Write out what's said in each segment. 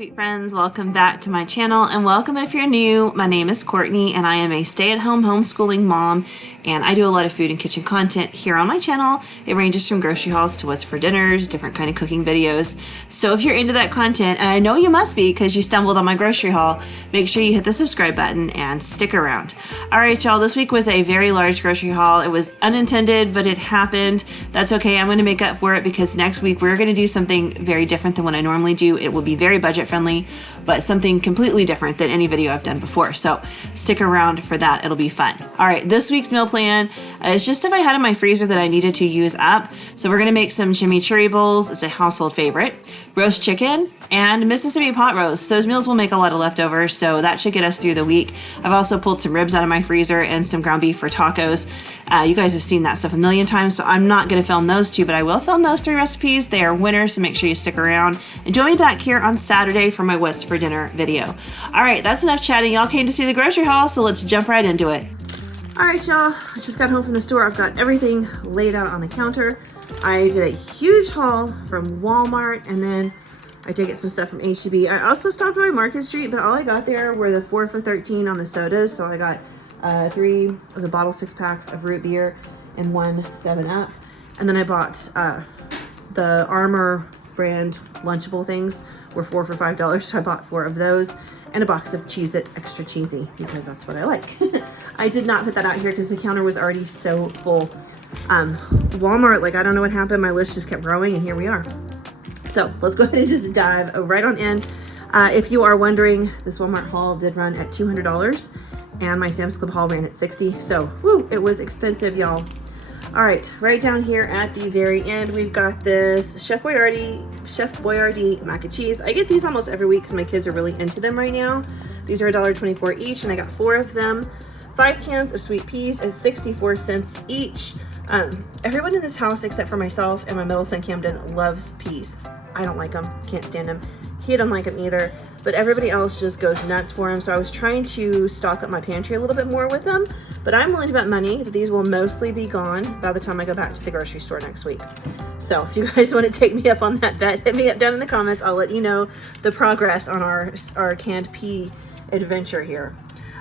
Sweet friends, welcome back to my channel, and welcome if you're new. My name is Courtney and I am a stay-at-home homeschooling mom, and I do a lot of food and kitchen content here on my channel. It ranges from grocery hauls to what's for dinners, different kind of cooking videos. So if you're into that content, and I know you must be because you stumbled on my grocery haul, make sure you hit the subscribe button and stick around. Alright y'all, this week was a very large grocery haul. It was unintended, but it happened. That's okay, I'm going to make up for it because next week we're going to do something very different than what I normally do. It will be very budget friendly, but something completely different than any video I've done before. So stick around for that. It'll be fun. All right, this week's meal plan is just stuff I had in my freezer that I needed to use up. So we're gonna make some chimichurri bowls. It's a household favorite. Roast chicken and Mississippi pot roast. Those meals will make a lot of leftovers, so that should get us through the week. I've also pulled some ribs out of my freezer and some ground beef for tacos. You guys have seen that stuff a million times, so I'm not going to film those two, but I will film those 3 recipes. They are winners, so make sure you stick around. And join me back here on Saturday for my What's for Dinner video. All right, that's enough chatting. Y'all came to see the grocery haul, so let's jump right into it. All right, y'all, I just got home from the store. I've got everything laid out on the counter. I did a huge haul from Walmart, and then I did get some stuff from HEB. I also stopped by Market Street, but all I got there were the 4 for $13 on the sodas. So I got 3 of the bottle 6-packs of root beer and 1 7-Up. And then I bought the Armor brand Lunchable things were 4 for $5. So I bought 4 of those and a box of Cheez-It extra cheesy because that's what I like. I did not put that out here because the counter was already so full. Walmart, like, I don't know what happened. My list just kept growing and here we are. So let's go ahead and just dive right on in. If you are wondering, this Walmart haul did run at $200 and my Sam's Club haul ran at $60. So woo, it was expensive, y'all. All right, right down here at the very end, we've got this Chef Boyardee mac and cheese. I get these almost every week because my kids are really into them right now. These are $1.24 each and I got 4 of them. 5 cans of sweet peas at 64 cents each. Everyone in this house except for myself and my middle son Camden loves peas. I don't like them, can't stand them. He don't like them either, but everybody else just goes nuts for them. So I was trying to stock up my pantry a little bit more with them, but I'm willing to bet money that these will mostly be gone by the time I go back to the grocery store next week. So if you guys want to take me up on that bet, hit me up down in the comments. I'll let you know the progress on our canned pea adventure here.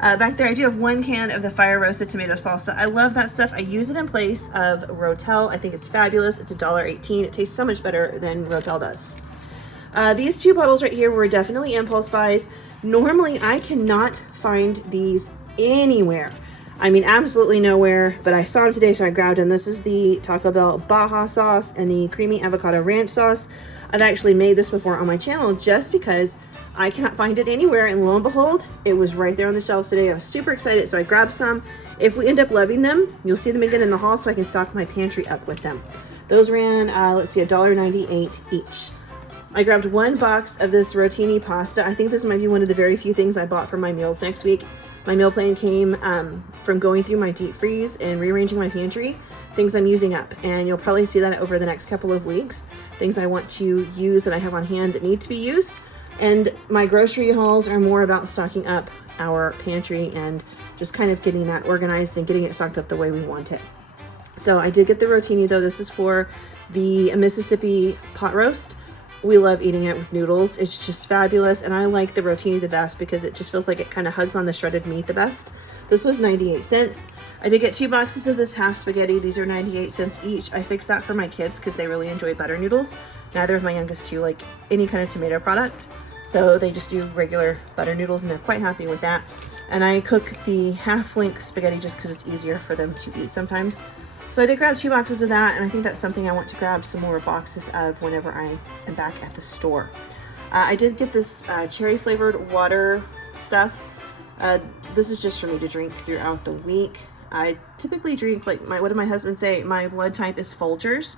Back there, I do have 1 can of the fire roasted tomato salsa. I love that stuff. I use it in place of Rotel. I think it's fabulous. It's $1.18. It tastes so much better than Rotel does. These 2 bottles right here were definitely impulse buys. Normally, I cannot find these anywhere. I mean, absolutely nowhere, but I saw them today, so I grabbed them. This is the Taco Bell Baja sauce and the creamy avocado ranch sauce. I've actually made this before on my channel just because I cannot find it anywhere, and lo and behold, it was right there on the shelves today. I was super excited, so I grabbed some. If we end up loving them, you'll see them again in the haul so I can stock my pantry up with them. Those ran, let's see, $1.98 each. I grabbed 1 box of this rotini pasta. I think this might be one of the very few things I bought for my meals next week. My meal plan came from going through my deep freeze and rearranging my pantry, things I'm using up, and you'll probably see that over the next couple of weeks. Things I want to use that I have on hand that need to be used. And my grocery hauls are more about stocking up our pantry and just kind of getting that organized and getting it stocked up the way we want it. So I did get the rotini though. This is for the Mississippi pot roast. We love eating it with noodles. It's just fabulous. And I like the rotini the best because it just feels like it kind of hugs on the shredded meat the best. This was 98 cents. I did get 2 boxes of this half spaghetti. These are 98 cents each. I fixed that for my kids because they really enjoy butter noodles. Neither of my youngest 2 like any kind of tomato product. So they just do regular butter noodles and they're quite happy with that. And I cook the half-length spaghetti just because it's easier for them to eat sometimes. So I did grab 2 boxes of that, and I think that's something I want to grab some more boxes of whenever I am back at the store. I did get this cherry flavored water stuff. This is just for me to drink throughout the week. I typically drink, like, what did my husband say? My blood type is Folgers.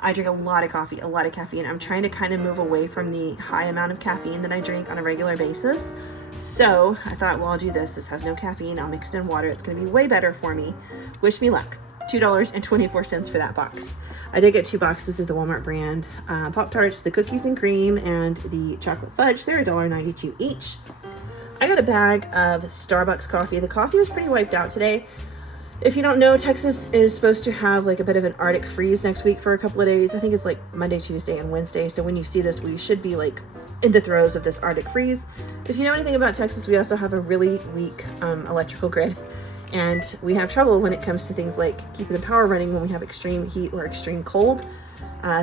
I drink a lot of coffee, a lot of caffeine. I'm trying to kind of move away from the high amount of caffeine that I drink on a regular basis. So I thought, well, I'll do this. This has no caffeine. I'll mix it in water. It's going to be way better for me. Wish me luck. $2.24 for that box. I did get 2 boxes of the Walmart brand Pop-Tarts, the cookies and cream, and the chocolate fudge. They're $1.92 each. I got a bag of Starbucks coffee. The coffee was pretty wiped out today. If you don't know, Texas is supposed to have like a bit of an Arctic freeze next week for a couple of days. I think it's like Monday, Tuesday, and Wednesday. So when you see this, we should be like in the throes of this Arctic freeze. If you know anything about Texas, we also have a really weak electrical grid. And we have trouble when it comes to things like keeping the power running when we have extreme heat or extreme cold.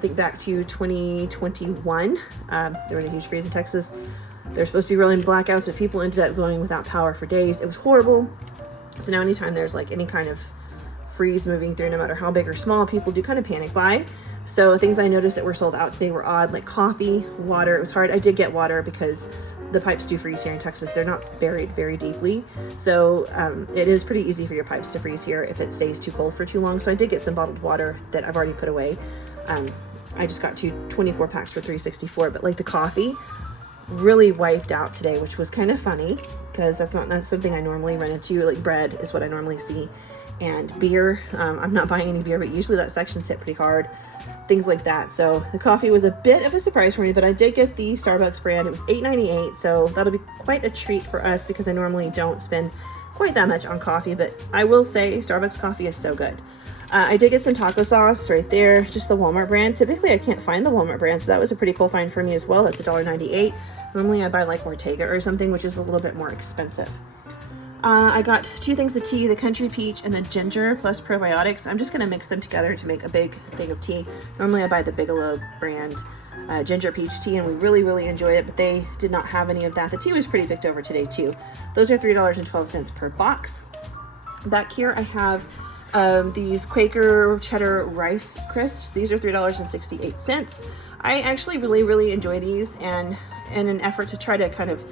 Think back to 2021. There was a huge freeze in Texas. They're supposed to be rolling blackouts, but people ended up going without power for days. It was horrible. So now anytime there's like any kind of freeze moving through, no matter how big or small, people do kind of panic buy. So things I noticed that were sold out today were odd, like coffee, water. It was hard. I did get water because the pipes do freeze here in Texas. They're not buried very deeply. So it is pretty easy for your pipes to freeze here if it stays too cold for too long. So I did get some bottled water that I've already put away. I just got 24 packs for $3.64, but like the coffee really wiped out today, which was kind of funny because that's not something I normally run into. Like bread is what I normally see, and beer. I'm not buying any beer, but usually that section's hit pretty hard, things like that. So the coffee was a bit of a surprise for me, but I did get the Starbucks brand. It was $8.98, so that'll be quite a treat for us because I normally don't spend quite that much on coffee, but I will say Starbucks coffee is so good. I did get some taco sauce right there, just the Walmart brand. Typically I can't find the Walmart brand, so that was a pretty cool find for me as well. That's $1.98. Normally I buy like Ortega or something, which is a little bit more expensive. I got 2 things of tea, the country peach and the ginger plus probiotics. I'm just going to mix them together to make a big thing of tea. Normally I buy the Bigelow brand ginger peach tea, and we really enjoy it, but they did not have any of that. The tea was pretty picked over today too. Those are $3.12 per box. Back here I have these Quaker cheddar rice crisps. These are $3.68. I actually really enjoy these, and in an effort to try to kind of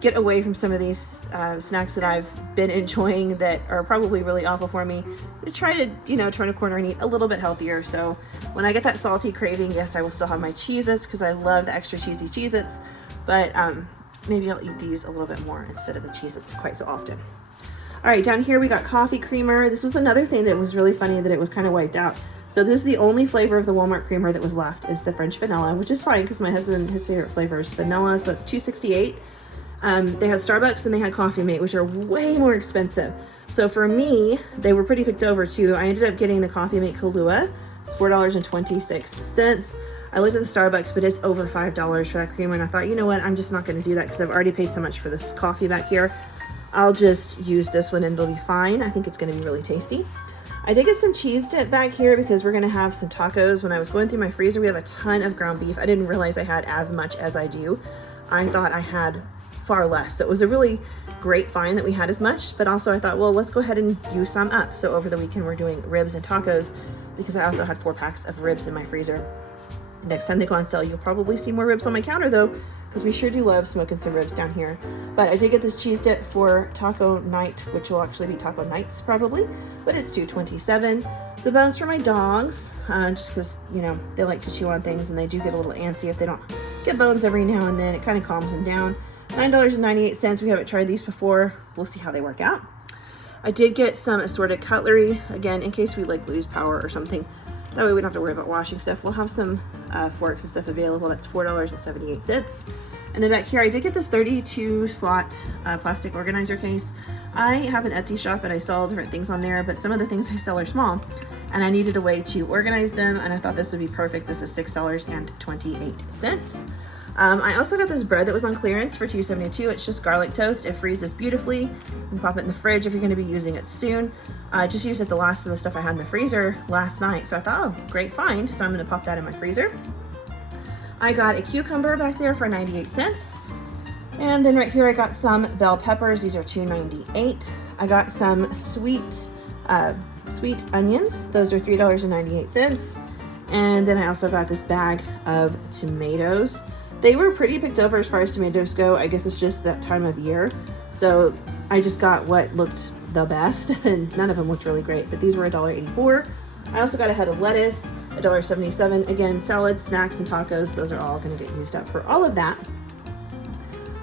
get away from some of these snacks that I've been enjoying that are probably really awful for me, to try to, you know, turn a corner and eat a little bit healthier. So when I get that salty craving, yes, I will still have my Cheez-Its because I love the extra cheesy Cheez-Its, but maybe I'll eat these a little bit more instead of the Cheez-Its quite so often. All right, down here we got coffee creamer. This was another thing that was really funny that it was kind of wiped out. So this is the only flavor of the Walmart creamer that was left, is the French vanilla, which is fine because my husband, his favorite flavor is vanilla, so that's $2.68. They had Starbucks and they had Coffee Mate, which are way more expensive. So for me, they were pretty picked over too. I ended up getting the Coffee Mate Kahlua. It's $4.26. I looked at the Starbucks, but it's over $5 for that creamer, and I thought, you know what, I'm just not going to do that because I've already paid so much for this coffee back here. I'll just use this one and it'll be fine. I think it's going to be really tasty. I did get some cheese dip back here because we're going to have some tacos. When I was going through my freezer, we have a ton of ground beef. I didn't realize I had as much as I do. I thought I had far less. So it was a really great find that we had as much, but also I thought, well, let's go ahead and use some up. So over the weekend, we're doing ribs and tacos because I also had 4 packs of ribs in my freezer. Next time they go on sale, you'll probably see more ribs on my counter though, because we sure do love smoking some ribs down here. But I did get this cheese dip for taco night, which will actually be taco nights probably, but it's $2.27. The bones for my dogs, just because, you know, they like to chew on things and they do get a little antsy if they don't get bones every now and then. It kind of calms them down. $9.98. We haven't tried these before. We'll see how they work out. I did get some assorted cutlery, again, in case we like lose power or something. That way we don't have to worry about washing stuff. We'll have some forks and stuff available. That's $4.78. And then back here, I did get this 32 slot plastic organizer case. I have an Etsy shop and I sell different things on there, but some of the things I sell are small and I needed a way to organize them, and I thought this would be perfect. This is $6.28. I also got this bread that was on clearance for $2.72. It's just garlic toast. It freezes beautifully. You can pop it in the fridge if you're going to be using it soon. I just used it the last of the stuff I had in the freezer last night, so I thought, oh, great find. So I'm going to pop that in my freezer. I got a cucumber back there for 98 cents. And then right here I got some bell peppers. These are $2.98. I got some sweet onions. Those are $3.98. And then I also got this bag of tomatoes. They were pretty picked over as far as tomatoes go. I guess it's just that time of year. So I just got what looked the best, and none of them looked really great, but these were $1.84. I also got a head of lettuce, $1.77. Again, salads, snacks, and tacos, those are all gonna get used up for all of that.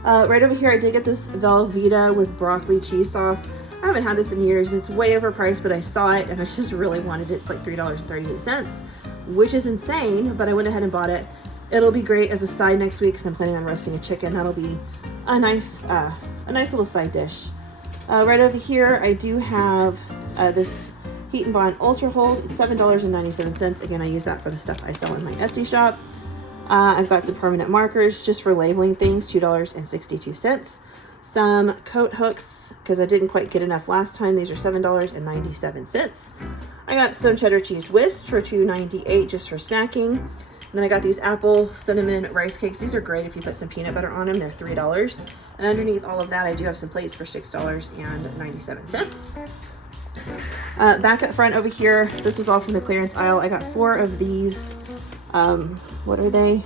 Right over here, I did get this Velveeta with broccoli cheese sauce. I haven't had this in years, and it's way overpriced, but I saw it, and I just really wanted it. It's like $3.38, which is insane, but I went ahead and bought it. It'll be great as a side next week because I'm planning on roasting a chicken. That'll be a nice little side dish. Right over here, I do have this Heat and Bond Ultra Hold. It's $7.97. Again, I use that for the stuff I sell in my Etsy shop. I've got some permanent markers just for labeling things, $2.62. Some coat hooks, because I didn't quite get enough last time. These are $7.97. I got some cheddar cheese wisps for $2.98 just for snacking. And then I got these apple cinnamon rice cakes. These are great if you put some peanut butter on them. They're $3. And underneath all of that, I do have some plates for $6.97. Back up front over here, this was all from the clearance aisle. I got 4 of these. What are they?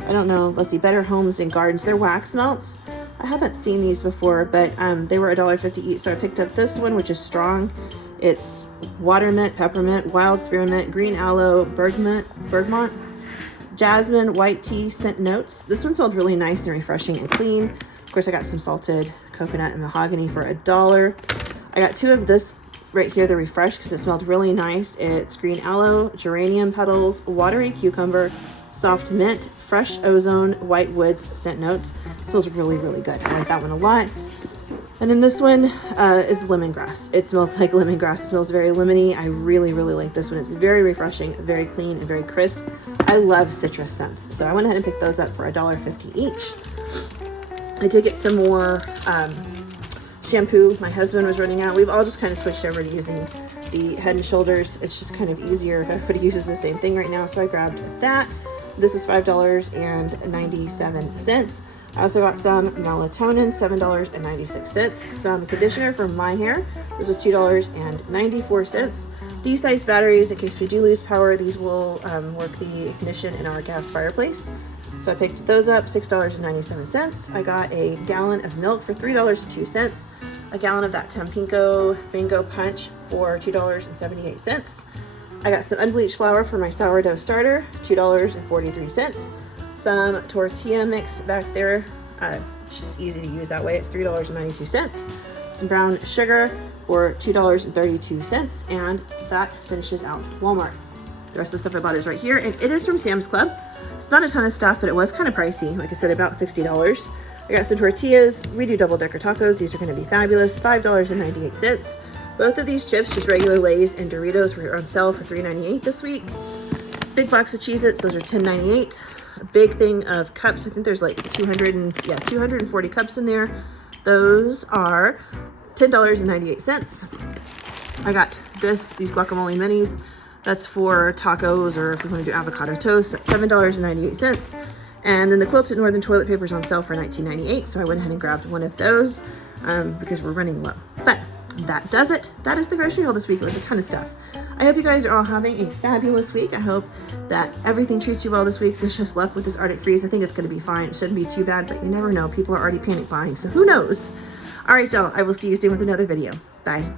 I don't know. Let's see. Better Homes and Gardens. They're wax melts. I haven't seen these before, but they were $1.50 each. So I picked up this one, which is strong. It's water mint, peppermint, wild spearmint, green aloe, bergamot, jasmine, white tea, scent notes. This one smelled really nice and refreshing and clean. Of course, I got some salted coconut and mahogany for $1. I got 2 of this right here, the Refresh, because it smelled really nice. It's green aloe, geranium petals, watery cucumber, soft mint, fresh ozone, white woods, scent notes. It smells really, really good. I like that one a lot. And then this one is lemongrass. It smells like lemongrass. It smells very lemony. I really, really like this one. It's very refreshing, very clean, and very crisp. I love citrus scents. So I went ahead and picked those up for $1.50 each. I did get some more shampoo. My husband was running out. We've all just kind of switched over to using the Head and Shoulders. It's just kind of easier if everybody uses the same thing right now. So I grabbed that. This is $5.97. I also got some melatonin, $7.96. Some conditioner for my hair. This was $2.94. D-size batteries in case we do lose power. These will work the ignition in our gas fireplace. So I picked those up, $6.97. I got a gallon of milk for $3.02. A gallon of that Tampico Bingo Punch for $2.78. I got some unbleached flour for my sourdough starter, $2.43. Some tortilla mix back there. It's just easy to use that way. It's $3.92. Some brown sugar for $2.32. And that finishes out Walmart. The rest of the stuff I bought is right here. And it is from Sam's Club. It's not a ton of stuff, but it was kind of pricey. Like I said, about $60. I got some tortillas. We do double-decker tacos. These are going to be fabulous. $5.98. Both of these chips, just regular Lay's and Doritos, were on sale for $3.98 this week. Big box of Cheez-Its. Those are $10.98. A big thing of cups. I think there's like 240 cups in there. Those are $10.98. I got these guacamole minis. That's for tacos, or if we want to do avocado toast, that's $7.98. And then the Quilted Northern toilet paper is on sale for $19.98. So I went ahead and grabbed one of those because we're running low. But that does it. That is the grocery haul this week. It was a ton of stuff. I hope you guys are all having a fabulous week. I hope that everything treats you well this week. Wish us luck with this Arctic freeze. I think it's going to be fine. It shouldn't be too bad, but you never know. People are already panic buying, so who knows? All right, y'all. I will see you soon with another video. Bye.